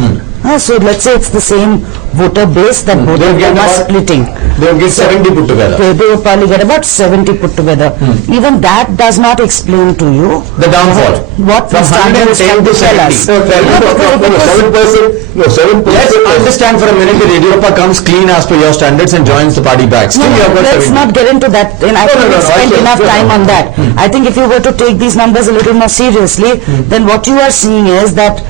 So let's say it's the same voter base that both of them are splitting. They will get 70 put together. They will probably get about 70 put together. Even that does not explain to you the downfall. What from 110 to 70. 7%. Let's understand for a minute that Yediyurappa comes clean as per your standards and joins the party back. Still let's not get into that. And I think we spent enough time on that. I think if you were to take these numbers a little more seriously, then what you are seeing is that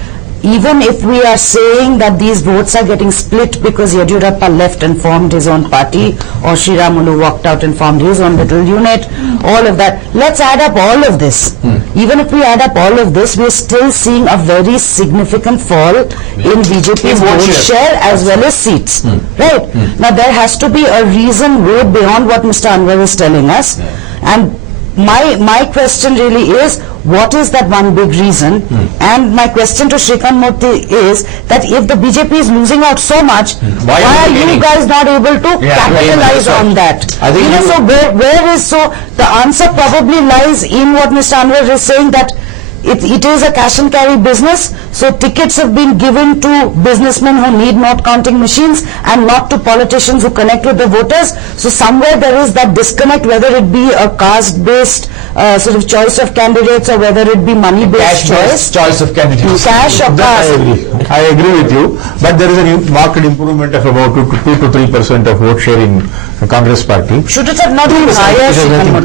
even if we are saying that these votes are getting split because Yediyurappa left and formed his own party, or Sriramulu walked out and formed his own little unit, all of that, let's add up all of this. Even if we add up all of this, we're still seeing a very significant fall in BJP's vote share as well as seats. Right? Now there has to be a reason way beyond what Mr. Anwar is telling us. And my question really is, what is that one big reason? And my question to Shrikant Murthy is that if the BJP is losing out so much, why are you guys not able to capitalize on that? I think so the answer probably lies in what Mr. Anwar is saying, that it is a cash and carry business, so tickets have been given to businessmen who need note counting machines and not to politicians who connect with the voters. So somewhere there is that disconnect, whether it be a caste-based sort of choice of candidates or whether it be money-based choice of candidates. Cash or caste. I agree with you, but there is a marked improvement of about 2 to 3% of vote share in Congress party. Should it have not been higher?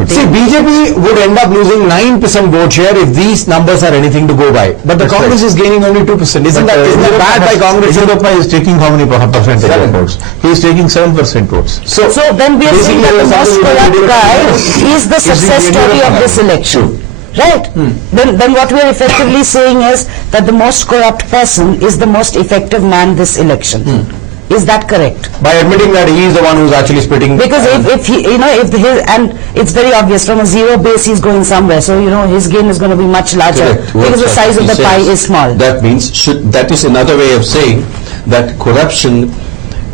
See, BJP would end up losing 9% vote share if these numbers are anything to go by. But the Congress is gaining only 2%. Isn't that bad by Congress? Yediyurappa is taking how many percentage of votes? He is taking 7% votes. So then we are saying that the most corrupt guy is the success story of this election. Right? Then what we are effectively saying is that the most corrupt person is the most effective man this election. Is that correct? By admitting that he is the one who's actually splitting. Because if he, and it's very obvious, from a zero base he's going somewhere, so his gain is going to be much larger because the size of the pie is small. That means, that is another way of saying that corruption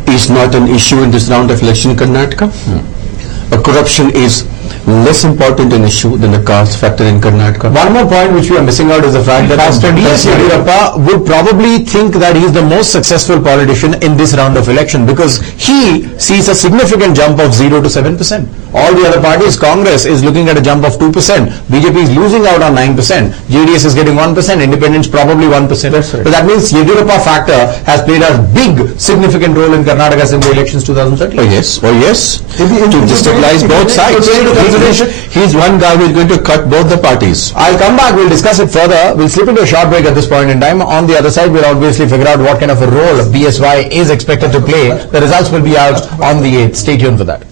is not an issue in this round of election in Karnataka. Corruption is less important an issue than the caste factor in Karnataka. One more point which we are missing out is the fact that B.S. Yediyurappa would probably think that he is the most successful politician in this round of election because he sees a significant jump of 0 to 7%. All the other parties, Congress is looking at a jump of 2%. BJP is losing out on 9%. JDS is getting 1%. Independents probably 1%. That's right. So that means Yediyurappa factor has played a big significant role in Karnataka Assembly elections 2013. Oh yes. To destabilize both sides. He's one guy who is going to cut both the parties. I'll come back, we'll discuss it further. We'll slip into a short break at this point in time. On the other side, we'll obviously figure out what kind of a role BSY is expected to play. The results will be out on the 8th. Stay tuned for that.